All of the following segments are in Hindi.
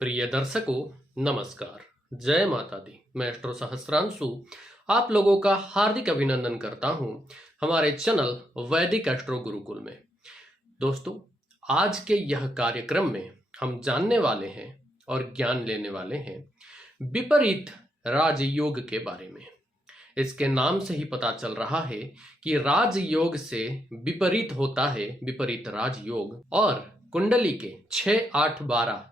प्रिय दर्शकों, नमस्कार। जय माता दी। मैं एस्ट्रो सहस्त्रांशु आप लोगों का हार्दिक अभिनंदन करता हूं हमारे चैनल वैदिक एस्ट्रो गुरुकुल में। दोस्तों, आज के यह कार्यक्रम में हम जानने वाले हैं और ज्ञान लेने वाले हैं विपरीत राजयोग के बारे में। इसके नाम से ही पता चल रहा है कि राजयोग से विपरीत होता है विपरीत राजयोग। और कुंडली के 6, 8, 12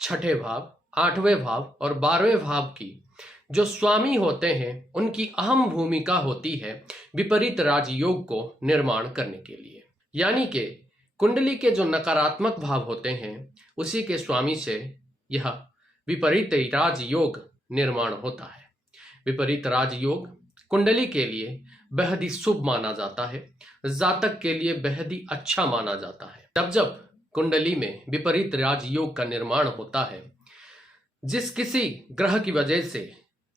छठे भाव, 8वें भाव और 12वें भाव की जो स्वामी होते हैं उनकी अहम भूमिका होती है विपरीत राजयोग को निर्माण करने के लिए। यानी कि कुंडली के जो नकारात्मक भाव होते हैं उसी के स्वामी से यह विपरीत राजयोग निर्माण होता है। विपरीत राजयोग कुंडली के लिए बेहद ही शुभ माना जाता है, जातक के लिए बेहद ही अच्छा माना जाता है। जब जब कुंडली में विपरीत राजयोग का निर्माण होता है, जिस किसी ग्रह की वजह से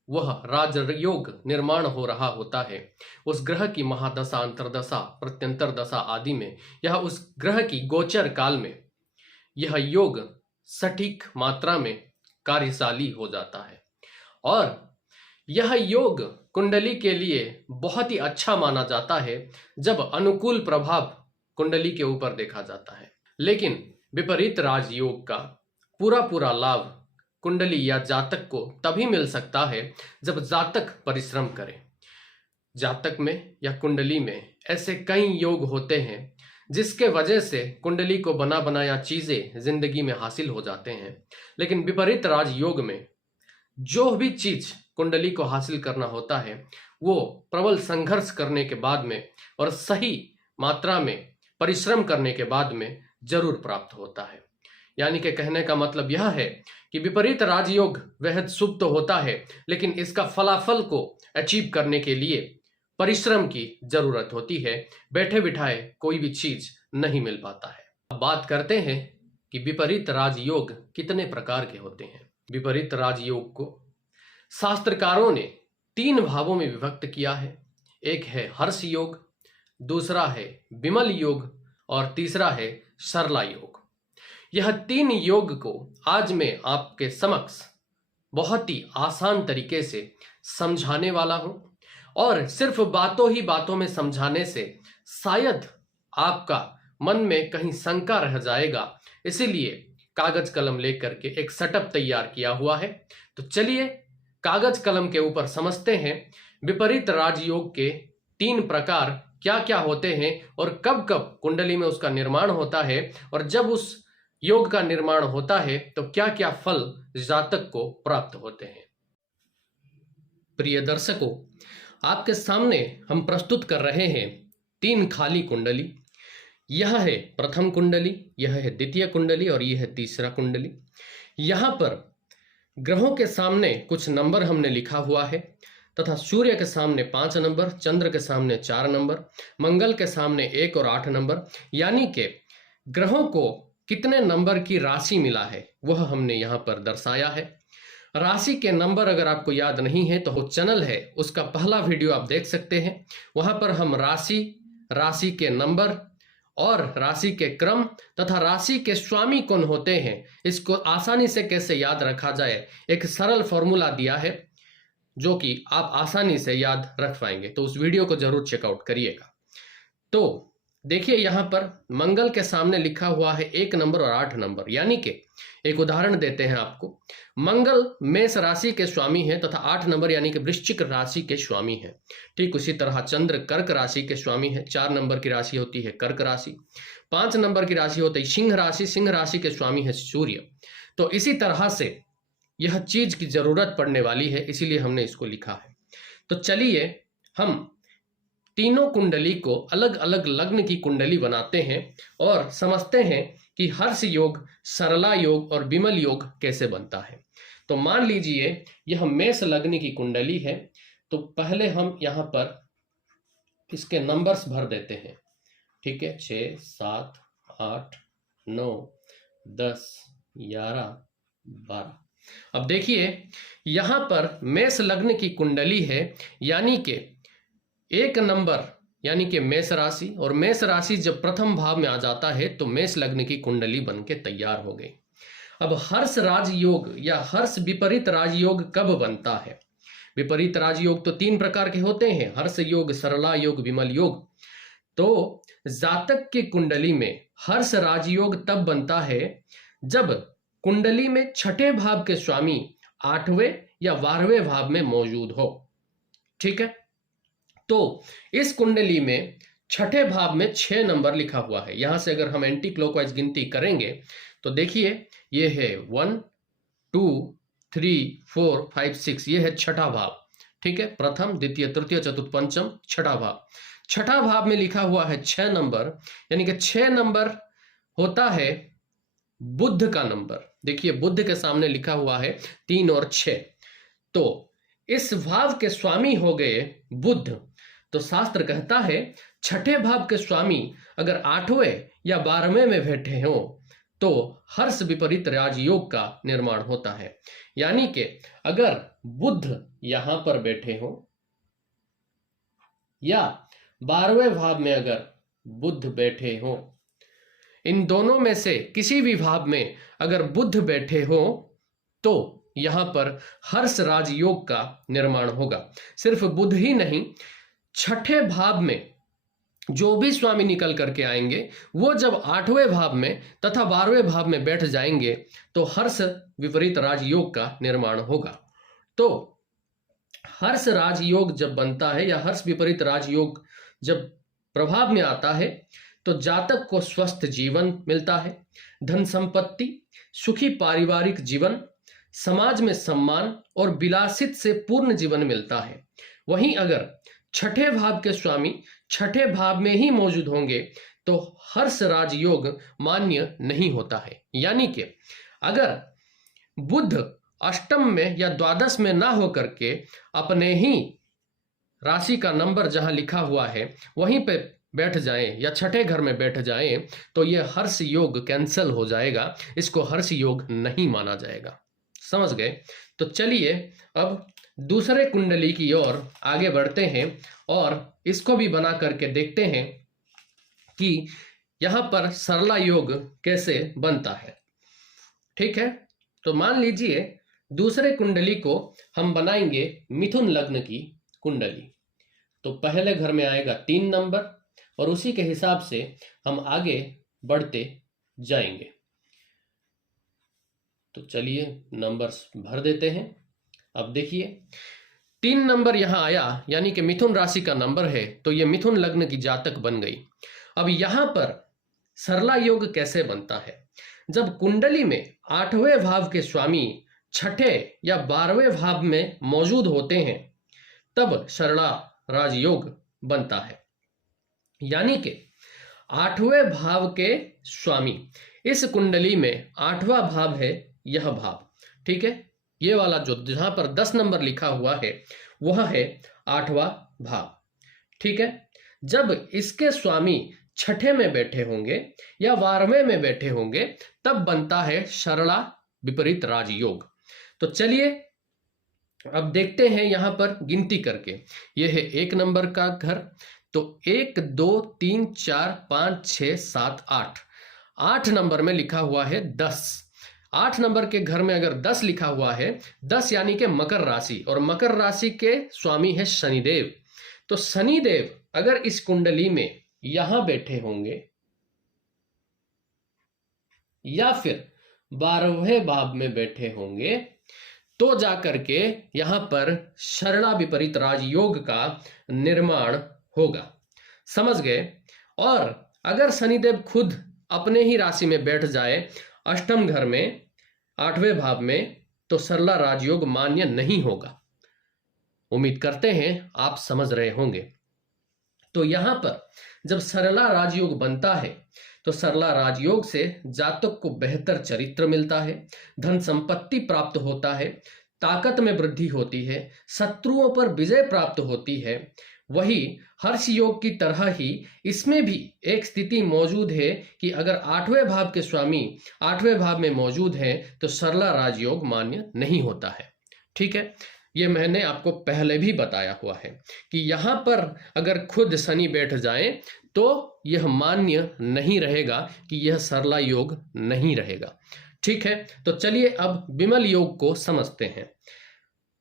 वह राजयोग निर्माण हो रहा होता है, उस ग्रह की महादशा, अंतरदशा, प्रत्यंतर दशा आदि में यह उस ग्रह की गोचर काल में यह योग सटीक मात्रा में कार्यशाली हो जाता है। और यह योग कुंडली के लिए बहुत ही अच्छा माना जाता है जब अनुकूल प्रभाव कुंडली के ऊपर देखा जाता है। लेकिन विपरीत राजयोग का पूरा लाभ कुंडली या जातक को तभी मिल सकता है जब जातक परिश्रम करे। जातक में या कुंडली में ऐसे कई योग होते हैं जिसके वजह से कुंडली को बना बनाया चीजें जिंदगी में हासिल हो जाते हैं। लेकिन विपरीत राजयोग में जो भी चीज कुंडली को हासिल करना होता है वो प्रबल संघर्ष करने के बाद में और सही मात्रा में परिश्रम करने के बाद में जरूर प्राप्त होता है। यानी कि कहने का मतलब यह है कि विपरीत राजयोग बेहद शुभ तो होता है, लेकिन इसका फलाफल को अचीव करने के लिए परिश्रम की जरूरत होती है। बैठे बिठाए कोई भी चीज नहीं मिल पाता है। अब बात करते हैं कि विपरीत राजयोग कितने प्रकार के होते हैं। विपरीत राजयोग को शास्त्रकारों ने 3 भावों में विभक्त किया है। एक है हर्ष योग, दूसरा है विमल योग और तीसरा है सरला योग। यह 3 योग को आज मैं आपके समक्ष बहुत ही आसान तरीके से समझाने वाला हूं। और सिर्फ बातों ही बातों में समझाने से शायद आपका मन में कहीं शंका रह जाएगा, इसीलिए कागज कलम लेकर के एक सेटअप तैयार किया हुआ है। तो चलिए कागज कलम के ऊपर समझते हैं विपरीत राजयोग के 3 प्रकार क्या क्या होते हैं और कब कब कुंडली में उसका निर्माण होता है, और जब उस योग का निर्माण होता है तो क्या क्या फल जातक को प्राप्त होते हैं। प्रिय दर्शकों, आपके सामने हम प्रस्तुत कर रहे हैं 3 खाली कुंडली। यह है प्रथम कुंडली, यह है द्वितीय कुंडली और यह है तीसरा कुंडली। यहां पर ग्रहों के सामने कुछ नंबर हमने लिखा हुआ है तथा सूर्य के सामने 5 नंबर, चंद्र के सामने 4 नंबर, मंगल के सामने 1 और 8 नंबर। यानी कि ग्रहों को कितने नंबर की राशि मिला है वह हमने यहाँ पर दर्शाया है। राशि के नंबर अगर आपको याद नहीं है तो वो चैनल है, उसका पहला वीडियो आप देख सकते हैं। वहां पर हम राशि के नंबर और राशि के क्रम तथा राशि के स्वामी कौन होते हैं, इसको आसानी से कैसे याद रखा जाए, एक सरल फॉर्मूला दिया है जो कि आप आसानी से याद रख पाएंगे। तो उस वीडियो को जरूर चेकआउट करिएगा। तो देखिए यहां पर मंगल के सामने लिखा हुआ है 1 नंबर और 8 नंबर। यानी कि एक उदाहरण देते हैं आपको। मंगल मेष राशि के स्वामी है तथा 8 नंबर यानी कि वृश्चिक राशि के स्वामी है। ठीक उसी तरह चंद्र कर्क राशि के स्वामी है। 4 नंबर की राशि होती है कर्क राशि। 5 नंबर की राशि होती है सिंह राशि। सिंह राशि के स्वामी है सूर्य। तो इसी तरह से यह चीज की जरूरत पड़ने वाली है, इसीलिए हमने इसको लिखा है। तो चलिए हम तीनों कुंडली को अलग अलग लग्न की कुंडली बनाते हैं और समझते हैं कि हर्ष योग, सरला योग और विमल योग कैसे बनता है। तो मान लीजिए यह मेष लग्न की कुंडली है। तो पहले हम यहाँ पर इसके नंबर्स भर देते हैं। ठीक है, 6, 7, 8, 9, 10, 11, 12। अब देखिए यहां पर मेष लग्न की कुंडली है, यानी कि 1 नंबर यानी कि मेष राशि, और मेष राशि जब प्रथम भाव में आ जाता है तो मेष लग्न की कुंडली बन के तैयार हो गई। अब हर्ष राजयोग या हर्ष विपरीत राजयोग कब बनता है? विपरीत राजयोग तो 3 प्रकार के होते हैं, हर्ष योग, सरला योग, विमल योग। तो जातक की कुंडली में हर्ष राजयोग तब बनता है जब कुंडली में छठे भाव के स्वामी 8वें या 12वें भाव में मौजूद हो। ठीक है, तो इस कुंडली में छठे भाव में 6 नंबर लिखा हुआ है। यहां से अगर हम एंटी क्लॉकवाइज गिनती करेंगे तो देखिए ये है 1 2 3 4 5 6, ये है छठा भाव। ठीक है, प्रथम द्वितीय तृतीय चतुर्थ पंचम छठा भाव। छठा भाव में लिखा हुआ है 6 नंबर, यानी कि 6 नंबर होता है बुध का नंबर। देखिए बुध के सामने लिखा हुआ है 3 और 6, तो इस भाव के स्वामी हो गए बुध। तो शास्त्र कहता है छठे भाव के स्वामी अगर 8वें या 12वें में बैठे हो तो हर्ष विपरीत राजयोग का निर्माण होता है। यानी कि अगर बुध यहां पर बैठे हो या 12वें भाव में अगर बुध बैठे हो, इन दोनों में से किसी भी भाव में अगर बुध बैठे हो तो यहां पर हर्ष राजयोग का निर्माण होगा। सिर्फ बुध ही नहीं, छठे भाव में जो भी स्वामी निकल करके आएंगे वो जब 8वें भाव में तथा 12वें भाव में बैठ जाएंगे तो हर्ष विपरीत राजयोग का निर्माण होगा। तो हर्ष राजयोग जब बनता है या हर्ष विपरीत राजयोग जब प्रभाव में आता है तो जातक को स्वस्थ जीवन मिलता है, धन संपत्ति, सुखी पारिवारिक जीवन, समाज में सम्मान और विलासित से पूर्ण जीवन मिलता है। वहीं अगर छठे भाव के स्वामी छठे भाव में ही मौजूद होंगे तो हर्ष राजयोग मान्य नहीं होता है। यानी कि अगर बुध अष्टम में या द्वादश में ना होकर के अपने ही राशि का नंबर जहां लिखा हुआ है वहीं पे बैठ जाए या छठे घर में बैठ जाए तो यह हर्ष योग कैंसिल हो जाएगा, इसको हर्ष योग नहीं माना जाएगा। समझ गए? तो चलिए अब दूसरे कुंडली की ओर आगे बढ़ते हैं और इसको भी बना करके देखते हैं कि यहां पर सरला योग कैसे बनता है। ठीक है, तो मान लीजिए दूसरे कुंडली को हम बनाएंगे मिथुन लग्न की कुंडली। तो पहले घर में आएगा 3 नंबर और उसी के हिसाब से हम आगे बढ़ते जाएंगे। तो चलिए नंबर्स भर देते हैं। अब देखिए 3 नंबर यहां आया, यानी कि मिथुन राशि का नंबर है, तो ये मिथुन लग्न की जातक बन गई। अब यहां पर सरला योग कैसे बनता है? जब कुंडली में 8वें भाव के स्वामी छठे या 12वें भाव में मौजूद होते हैं तब सरला राजयोग बनता है। यानी कि 8वें भाव के स्वामी, इस कुंडली में 8वां भाव है यह भाव। ठीक है, ये वाला जो जहां पर 10 नंबर लिखा हुआ है वह है 8वां भाव। ठीक है, जब इसके स्वामी छठे में बैठे होंगे या 12वें में बैठे होंगे तब बनता है सरला विपरीत राजयोग। तो चलिए अब देखते हैं यहां पर गिनती करके। यह है 1 नंबर का घर, तो 1 2 3 4 5 6 7 8, 8 नंबर में लिखा हुआ है 10। 8 नंबर के घर में अगर 10 लिखा हुआ है, 10 यानी कि मकर राशि, और मकर राशि के स्वामी है शनिदेव। तो शनिदेव अगर इस कुंडली में यहां बैठे होंगे या फिर 12वें भाव में बैठे होंगे तो जाकर के यहां पर सरला विपरीत राजयोग का निर्माण होगा। समझ गए? और अगर शनिदेव खुद अपने ही राशि में बैठ जाए अष्टम घर में 8वें भाव में तो सरला राजयोग मान्य नहीं होगा। उम्मीद करते हैं आप समझ रहे होंगे। तो यहां पर जब सरला राजयोग बनता है तो सरला राजयोग से जातक को बेहतर चरित्र मिलता है, धन संपत्ति प्राप्त होता है, ताकत में वृद्धि होती है, शत्रुओं पर विजय प्राप्त होती है। वही हर्ष योग की तरह ही इसमें भी एक स्थिति मौजूद है कि अगर 8वें भाव के स्वामी 8वें भाव में मौजूद हैं तो सरला राजयोग मान्य नहीं होता है। ठीक है, ये मैंने आपको पहले भी बताया हुआ है कि यहां पर अगर खुद शनि बैठ जाए तो यह मान्य नहीं रहेगा, कि यह सरला योग नहीं रहेगा। ठीक है, तो चलिए अब विमल योग को समझते हैं।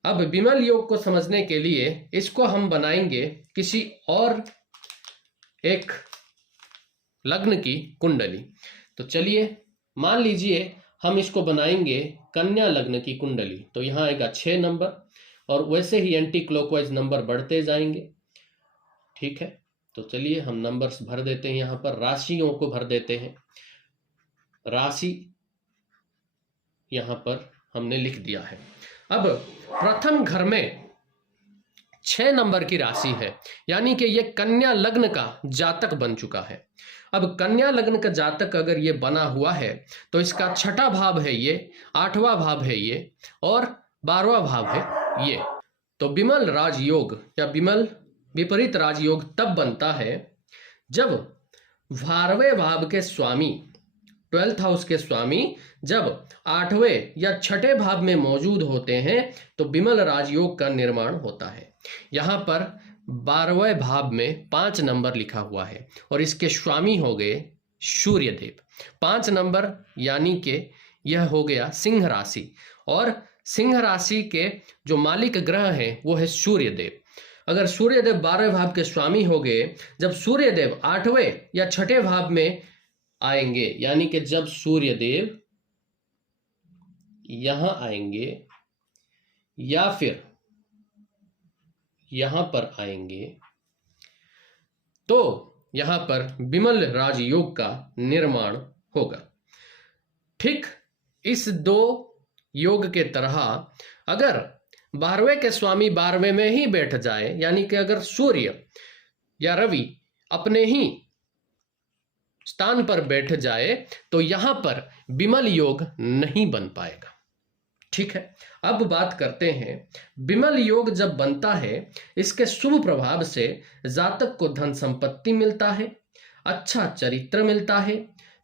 अब विमल योग को समझने के लिए इसको हम बनाएंगे किसी और एक लग्न की कुंडली। तो चलिए मान लीजिए हम इसको बनाएंगे कन्या लग्न की कुंडली। तो यहाँ आएगा 6 नंबर और वैसे ही एंटी क्लॉकवाइज नंबर बढ़ते जाएंगे। ठीक है, तो चलिए हम नंबर्स भर देते हैं, यहाँ पर राशियों को भर देते हैं। राशि यहाँ पर हमने लिख दिया है। अब प्रथम घर में 6 नंबर की राशि है, यानी कि ये कन्या लग्न का जातक बन चुका है। अब कन्या लग्न का जातक अगर ये बना हुआ है तो इसका 6ठा भाव है ये, 8वां भाव है ये और 12वां भाव है ये। तो विमल राजयोग या विमल विपरीत राजयोग तब बनता है जब 12वें भाव के स्वामी, 12th हाउस के स्वामी जब 8वें या 6ठे भाव में मौजूद होते हैं तो विमल राजयोग का निर्माण होता है। यहाँ पर 12वें भाव में 5 नंबर लिखा हुआ है और इसके स्वामी हो गए सूर्यदेव। 5 नंबर यानी कि यह हो गया सिंह राशि और सिंह राशि के जो मालिक ग्रह हैं वो है सूर्यदेव। अगर सूर्यदेव 12वें भाव के स्वामी हो गए, जब सूर्यदेव 8वें या 6ठे भाव में आएंगे, यानी कि जब सूर्यदेव यहां आएंगे या फिर यहां पर आएंगे तो यहां पर विमल राजयोग का निर्माण होगा। ठीक इस 2 योग के तरह अगर 12वें के स्वामी 12वें में ही बैठ जाए, यानी कि अगर सूर्य या रवि अपने ही स्थान पर बैठ जाए तो यहां पर विमल योग नहीं बन पाएगा। ठीक है, अब बात करते हैं विमल योग जब बनता है इसके शुभ प्रभाव से जातक को धन संपत्ति मिलता है, अच्छा चरित्र मिलता है,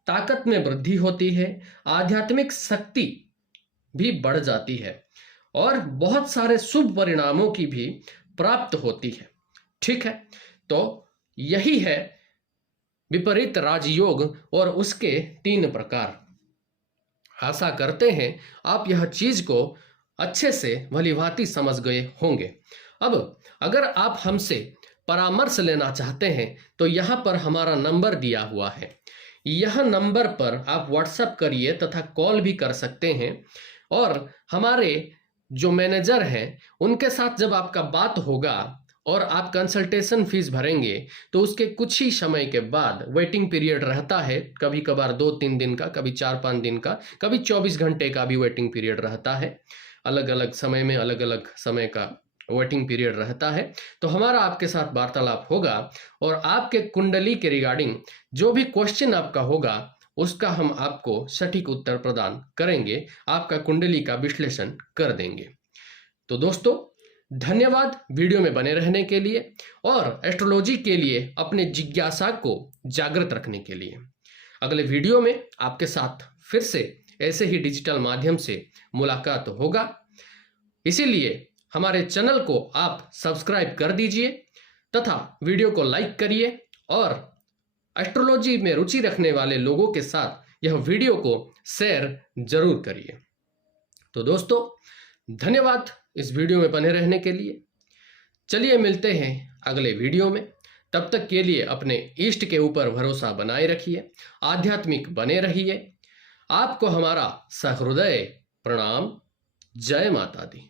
ताकत में वृद्धि होती है, आध्यात्मिक शक्ति भी बढ़ जाती है और बहुत सारे शुभ परिणामों की भी प्राप्त होती है। ठीक है, तो यही है विपरीत राजयोग और उसके 3 प्रकार। आशा करते हैं आप यह चीज को अच्छे से भलीभांति समझ गए होंगे। अब अगर आप हमसे परामर्श लेना चाहते हैं तो यहाँ पर हमारा नंबर दिया हुआ है, यह नंबर पर आप व्हाट्सएप करिए तथा कॉल भी कर सकते हैं और हमारे जो मैनेजर हैं उनके साथ जब आपका बात होगा और आप कंसल्टेशन फीस भरेंगे तो उसके कुछ ही समय के बाद वेटिंग पीरियड रहता है, कभी कभार 2-3 दिन का, कभी 4-5 दिन का, कभी 24 घंटे का भी वेटिंग पीरियड रहता है। अलग अलग समय में अलग अलग समय का वेटिंग पीरियड रहता है। तो हमारा आपके साथ वार्तालाप होगा और आपके कुंडली के रिगार्डिंग जो भी क्वेश्चन आपका होगा उसका हम आपको सटीक उत्तर प्रदान करेंगे, आपका कुंडली का विश्लेषण कर देंगे। तो दोस्तों धन्यवाद वीडियो में बने रहने के लिए और एस्ट्रोलॉजी के लिए अपने जिज्ञासा को जागृत रखने के लिए। अगले वीडियो में आपके साथ फिर से ऐसे ही डिजिटल माध्यम से मुलाकात होगा, इसीलिए हमारे चैनल को आप सब्सक्राइब कर दीजिए तथा वीडियो को लाइक करिए और एस्ट्रोलॉजी में रुचि रखने वाले लोगों के साथ यह वीडियो को शेयर जरूर करिए। तो दोस्तों धन्यवाद इस वीडियो में बने रहने के लिए। चलिए मिलते हैं अगले वीडियो में, तब तक के लिए अपने इष्ट के ऊपर भरोसा बनाए रखिए, आध्यात्मिक बने रहिए। आपको हमारा सहृदय प्रणाम। जय माता दी।